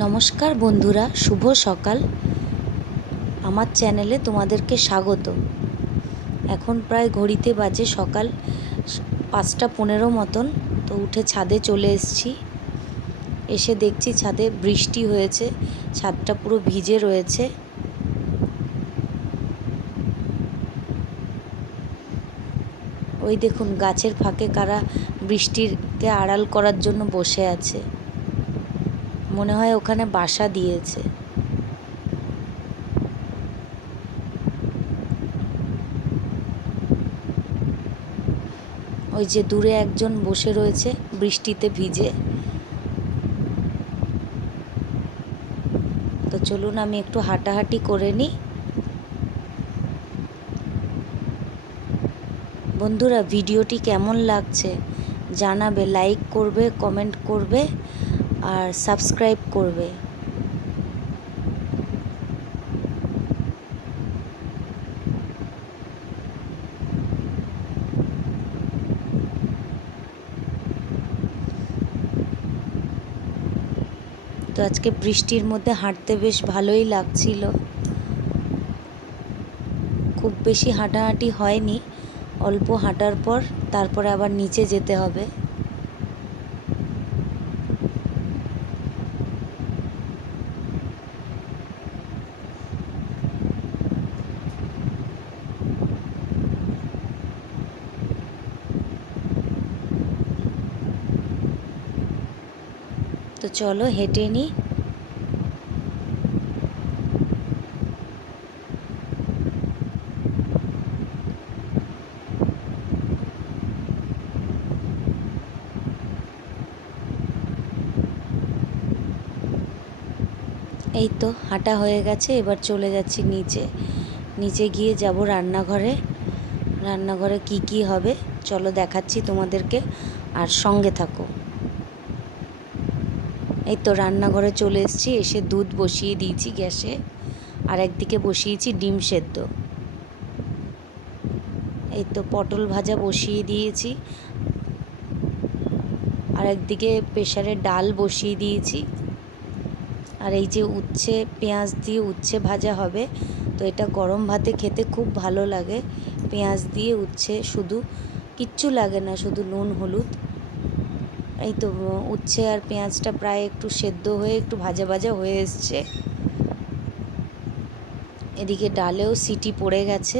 নমস্কার বন্ধুরা, শুভ সকাল। আমার চ্যানেলে তোমাদেরকে স্বাগত। এখন প্রায় ঘড়িতে বাজে সকাল 5:15 মতন। তো উঠে ছাদে চলে এসেছি। এসে দেখছি ছাদে বৃষ্টি হয়েছে, ছাদটা পুরো ভিজে রয়েছে। ওই দেখুন গাছের ফাঁকে কারা বৃষ্টিকে আড়াল করার জন্য বসে আছে। মনে হয় ওখানে বাসা দিয়েছে। ওই যে দূরে একজন বসে রয়েছে বৃষ্টিতে ভিজে। তো চলুন আমি একটু হাঁটাহাঁটি করে নিই। বন্ধুরা, ভিডিওটি কেমন লাগছে জানাবে, লাইক করবে, কমেন্ট করবে আর সাবস্ক্রাইব করবে। তো আজকে বৃষ্টির মধ্যে হাঁটতে বেশ ভালোই লাগছিল। খুব বেশি হাঁটাহাঁটি হয়নি, অল্প হাঁটার পর তারপরে আবার নিচে যেতে হবে। তো চলো হেঁটে নিই। এই তো হাঁটা হয়ে গেছে, এবার চলে যাচ্ছি নিচে। নিচে গিয়ে যাব রান্নাঘরে। রান্নাঘরে কি কি হবে চলো দেখাচ্ছি তোমাদেরকে, আর সঙ্গে থাকো। এই তো রান্নাঘরে চলে এসেছি। এসে দুধ বসিয়ে দিয়েছি গ্যাসে, আর একদিকে বসিয়েছি ডিম সেদ্ধ। এই তো পটল ভাজা বসিয়ে দিয়েছি, আর একদিকে প্রেসারে ডাল বসিয়ে দিয়েছি। আর এই যে উচ্ছে, পেঁয়াজ দিয়ে উচ্ছে ভাজা হবে। তো এটা গরম ভাতে খেতে খুব ভালো লাগে। পেঁয়াজ দিয়ে উচ্ছে, শুধু কিচ্ছু লাগে না, শুধু নুন হলুদ। এই তো উচ্ছে আর পেঁয়াজটা প্রায় একটু সেদ্ধ হয়ে একটু ভাজা ভাজা হয়ে এসছে। এদিকে ডালেও সিটি পড়ে গেছে।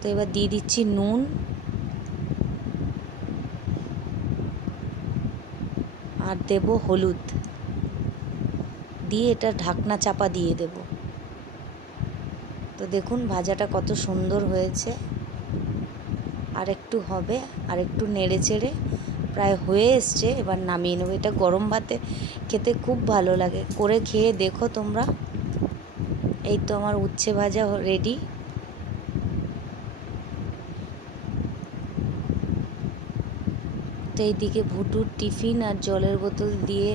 তো এবার দিয়ে দিচ্ছি নুন আর দেব হলুদ, দিয়ে এটা ঢাকনা চাপা দিয়ে দেব। তো দেখুন ভাজাটা কত সুন্দর হয়েছে। আর একটু হবে, আর একটু নেড়ে চেড়ে প্রায় হয়ে এসছে। এবার নামিয়ে নেবো। এটা গরম ভাতে খেতে খুব ভালো লাগে, করে খেয়ে দেখো তোমরা। এই তো আমার উচ্ছে ভাজা রেডি। তো এইদিকে ভুটুর টিফিন আর জলের বোতল দিয়ে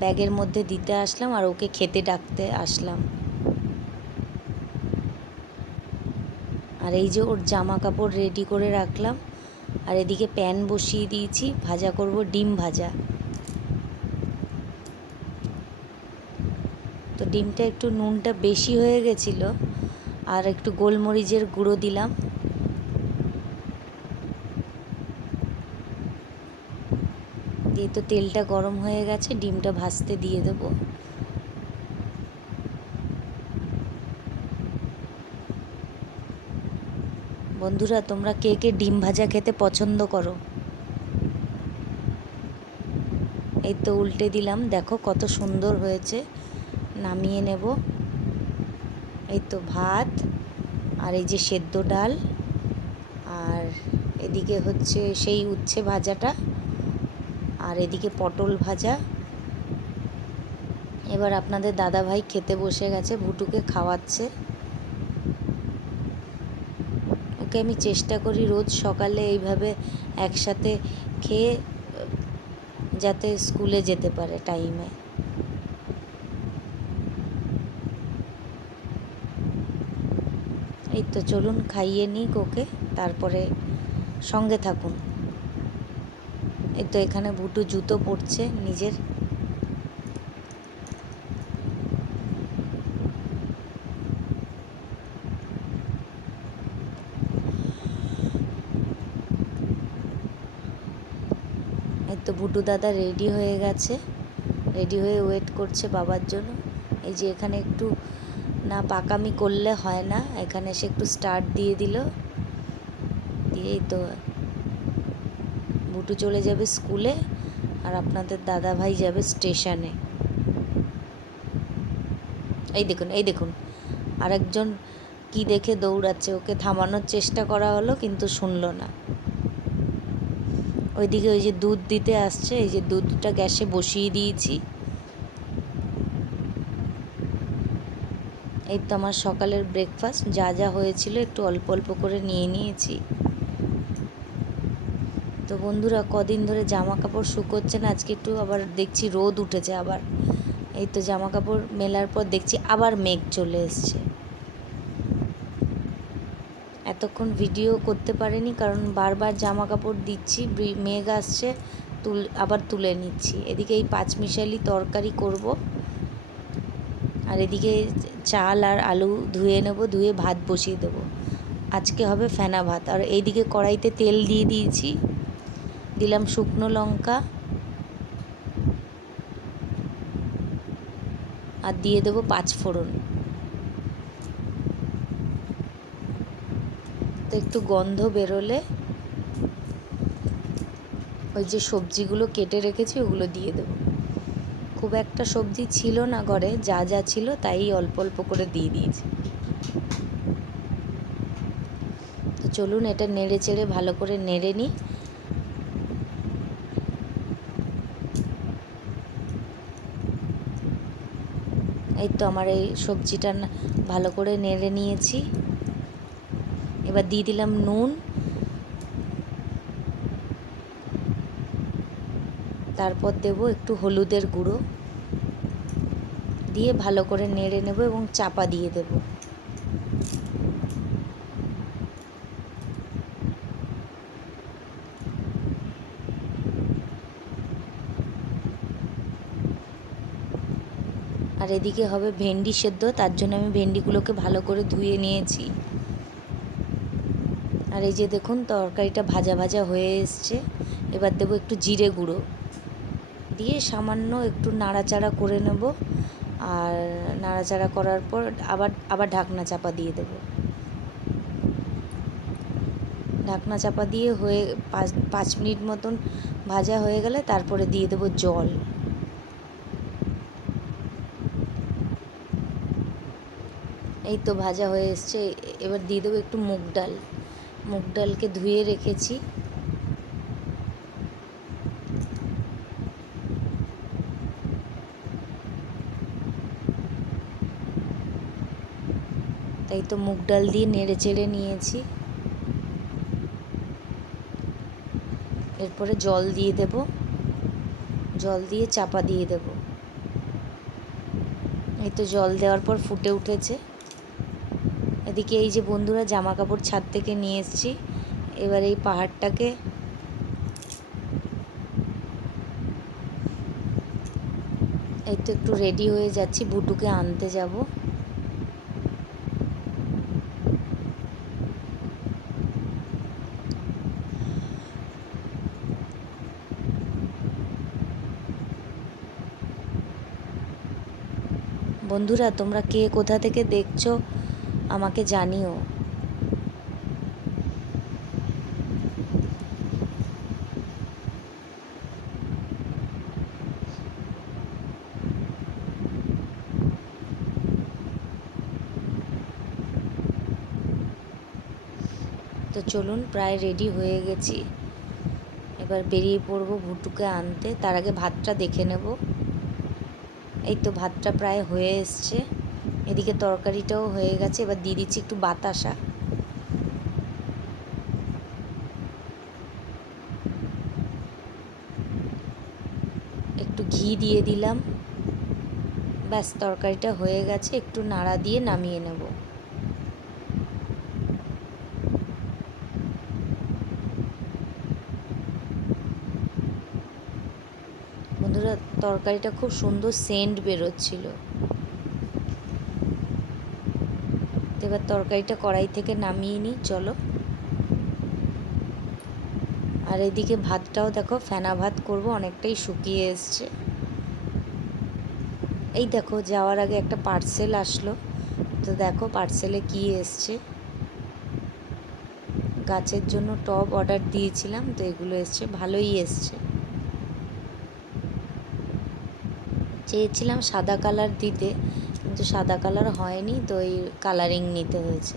ব্যাগের মধ্যে দিতে আসলাম, আর ওকে খেতে ডাকতে আসলাম। আর এই যে ওর জামা কাপড় রেডি করে রাখলাম। আর এদিকে প্যান বসিয়ে দিয়েছি, ভাজা করব ডিম ভাজা। তো ডিমটা একটু নুনটা বেশি হয়ে গেছিলো, আর একটু গোলমরিচের গুঁড়ো দিলাম। দিয়ে তো তেলটা গরম হয়ে গেছে, ডিমটা ভাজতে দিয়ে দেবো। বন্ধুরা, তোমরা কে কে ডিম ভাজা খেতে পছন্দ করো? এই তো উল্টে দিলাম, দেখো কত সুন্দর হয়েছে। নামিয়ে নেব। এই তো ভাত, আর এই যে সেদ্ধ ডাল, আর এদিকে হচ্ছে সেই উচ্ছে ভাজাটা, আর এদিকে পটল ভাজা। এবার আপনাদের দাদাভাই খেতে বসে গেছে, ভুটুকে খাওয়াচ্ছে। ওকে আমি চেষ্টা করি রোজ সকালে এইভাবে একসাথে খেয়ে যাতে স্কুলে যেতে পারে টাইমে। এই তো চলুন খাইয়ে নিই ওকে, তারপরে সঙ্গে থাকুন। এই তো এখানে ভুটু জুতো পরছে নিজের। এই তো ভুটু দাদা রেডি হয়ে গেছে, রেডি হয়ে ওয়েট করছে বাবার জন্য। এই যে এখানে একটু না পাকামি করলে হয় না, এখানে সে একটু স্টার্ট দিয়ে দিল, দিয়েই তো ভুটু চলে যাবে স্কুলে আর আপনাদের দাদা ভাই যাবে স্টেশনে। এই দেখুন এই দেখুন আরেকজন কি দেখে দৌড়াচ্ছে, ওকে থামানোর চেষ্টা করা হলো কিন্তু শুনলো না। ওইদিকে ওই যে দুধ দিতে আসছে, এই যে দুধটা গ্যাসে বসিয়ে দিয়েছি। এই তো আমার সকালের ব্রেকফাস্ট, যা যা হয়েছিল একটু অল্প অল্প করে নিয়ে নিয়েছি। তো বন্ধুরা কদিন ধরে জামা কাপড় শুকোচ্ছে না, আজকে একটু আবার দেখছি রোদ উঠেছে আবার। এই তো জামা কাপড় মেলার পর দেখছি আবার মেঘ চলে এসছে। এতক্ষণ ভিডিও করতে পারিনি কারণ বারবার জামা কাপড় দিচ্ছি, মেঘ আসছে, আবার তুলে নিচ্ছি। এদিকে এই পাঁচমিশালি তরকারি করব, আর এদিকে চাল আর আলু ধুয়ে নেব, ধুয়ে ভাত বসিয়ে দেবো। আজকে হবে ফেনা ভাত। আর এইদিকে কড়াইতে তেল দিয়ে দিয়েছি, দিলাম শুকনো লঙ্কা আর দিয়ে দেবো পাঁচফোড়ন। তো একটু গন্ধ বেরোলে ওই যে সবজিগুলো কেটে রেখেছি ওগুলো দিয়ে দেবো। খুব একটা সবজি ছিল না ঘরে, যা যা ছিল তাই অল্প অল্প করে দিয়ে দিয়েছি। তো চলুন এটা নেড়ে চেড়ে ভালো করে নেড়ে নিই। এই তো আমার এই সবজিটা ভালো করে নেড়ে নিয়েছি। এবার দিয়ে দিলাম নুন, তারপর দেব একটু হলুদের গুঁড়ো, দিয়ে ভালো করে নেড়ে নেব এবং চাপা দিয়ে দেব। আর এদিকে হবে ভেন্ডি সেদ্ধ, তার জন্য আমি ভেন্ডিগুলোকে ভালো করে ধুয়ে নিয়েছি। আর এই যে দেখুন তরকারিটা ভাজা ভাজা হয়ে এসছে। এবার দেবো একটু জিরে গুঁড়ো, দিয়ে সামান্য একটু নাড়াচাড়া করে নেব। আর নাড়াচাড়া করার পর আবার ঢাকনা চাপা দিয়ে দেব। ঢাকনা চাপা দিয়ে হয়ে 5 মিনিট মতন ভাজা হয়ে গেলে তারপরে দিয়ে দেব জল। এই তো ভাজা হয়ে এসছে, এবার দিয়ে দেবো একটু মুগ ডাল। মুগ ডালকে ধুয়ে রেখেছি। তাই তো মুগ ডাল দিয়ে নেড়ে চেড়ে নিয়েছি। এরপরে জল দিয়ে দেব, জল দিয়ে চাপা দিয়ে দেব। এই তো জল দেওয়ার পর ফুটে উঠেছে। এদিকে এই যে বন্ধুরা জামা কাপড় ছাদ থেকে নিয়ে এসেছি, এবার এই পাহাড়টাকে এই তো একটু রেডি হয়ে যাচ্ছি, ভুটুকে আনতে যাব। বন্ধুরা তোমরা কে কোথা থেকে দেখছো আমাকে জানিও। তো চলুন প্রায় রেডি হয়ে গেছি, এবার বেরিয়ে পড়বো ভুটুকে আনতে। তার আগে ভাতটা দেখে নেব। এই তো ভাতটা প্রায় হয়ে এসছে, এদিকে তরকারিটাও হয়ে গেছে। এবার দিয়ে দিচ্ছি একটু বাতাসা, একটু ঘি দিয়ে দিলাম। ব্যাস তরকারিটা হয়ে গেছে, একটু নাড়া দিয়ে নামিয়ে নেব। বন্ধুরা তরকারিটা খুব সুন্দর সেন্ট বেরোচ্ছিল। এবার তরকারিটা কড়াই থেকে নামিয়ে নিই, চলো। আর এদিকে ভাতটাও দেখো, ফেনা ভাত করব, অনেকটাই শুকিয়ে এসছে। এই দেখো যাওয়ার আগে একটা পার্সেল আসলো, তো দেখো পার্সেলে কি এসছে। গাছের জন্য টব অর্ডার দিয়েছিলাম, তো এগুলো এসছে, ভালোই এসছে। চেয়েছিলাম সাদা কালার দিতে, কিন্তু সাদা কালার হয়নি, তো এই কালারিং নিতে হয়েছে।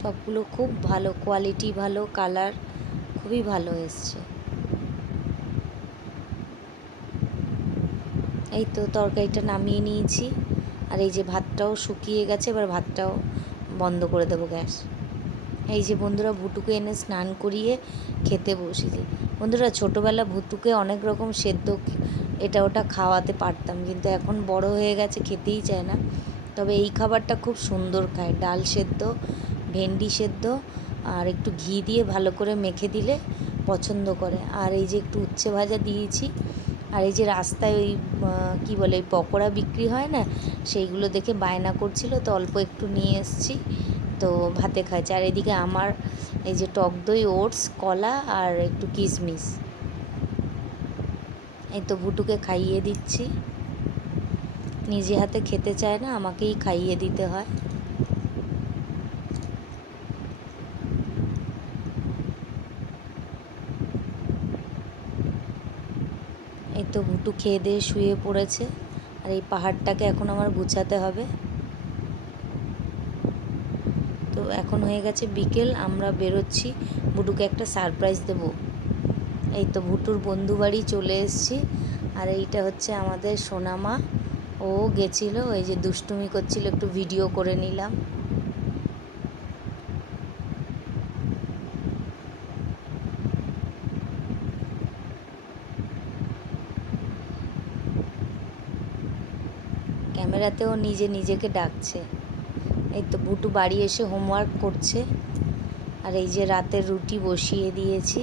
টবগুলো খুব ভালো কোয়ালিটি, ভালো কালার, খুবই ভালো এসছে। এই তো তরকারিটা নামিয়ে নিয়েছি, আর এই যে ভাতটাও শুকিয়ে গেছে, এবার ভাতটাও বন্ধ করে দেবো গ্যাস। এই যে বন্ধুরা ভুটুকে এনে স্নান করিয়ে খেতে বসেছি। বন্ধুরা ছোটোবেলা ভুটুকে অনেক রকম সেদ্ধ এটা ওটা খাওয়াতে পারতাম, কিন্তু এখন বড় হয়ে গেছে, খেতেই চায় না। তবে এই খাবারটা খুব সুন্দর খায়, ডাল সেদ্ধ, ভেন্ডি সেদ্ধ, আর একটু ঘি দিয়ে ভালো করে মেখে দিলে পছন্দ করে। আর এই যে একটু উচ্ছে ভাজা দিয়েছি, আর এই যে রাস্তায় ওই কী বলে ওই পকোড়া বিক্রি হয় না, সেইগুলো দেখে বায়না করছিল, তো অল্প একটু নিয়ে এসেছি, তো ভাতে খাইছে। আর এদিকে আমার এই যে টক দই, ওটস, কলা আর একটু কিশমিশ, এই তো ভুটুকে খাইয়ে দিচ্ছি। নিজে হাতে খেতে চায় না, আমাকেই খাইয়ে দিতে হয়। এই তো ভুটু খেয়ে দিয়ে শুয়ে পড়েছে, আর এই পাহাড়টাকে এখন আমার গুছাতে হবে। তো এখন হয়ে গেছে বিকেল, আমরা বেরোচ্ছি, ভুটুকে একটা সারপ্রাইজ দেব। এই তো ভুটুর বন্ধু বাড়ি চলে এসেছি, আর এইটা হচ্ছে আমাদের সোনামা, ও গেছিলো, এই যে দুষ্টুমি করছিল, একটু ভিডিও করে নিলাম। ক্যামেরাতেও নিজে নিজেকে ডাকছে। এই তো ভুটু বাড়ি এসে হোমওয়ার্ক করছে, আর এই যে রাতের রুটি বসিয়ে দিয়েছি।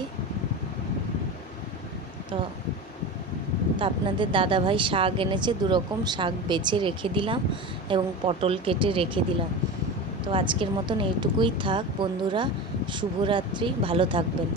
তো আপনাদের দাদাভাই শাক এনেছে, দুরকম শাক বেছে রেখে দিলাম, এবং পটল কেটে রেখে দিলাম। তো আজকের মতন এইটুকুই থাক বন্ধুরা, শুভরাত্রি, ভালো থাকবেন।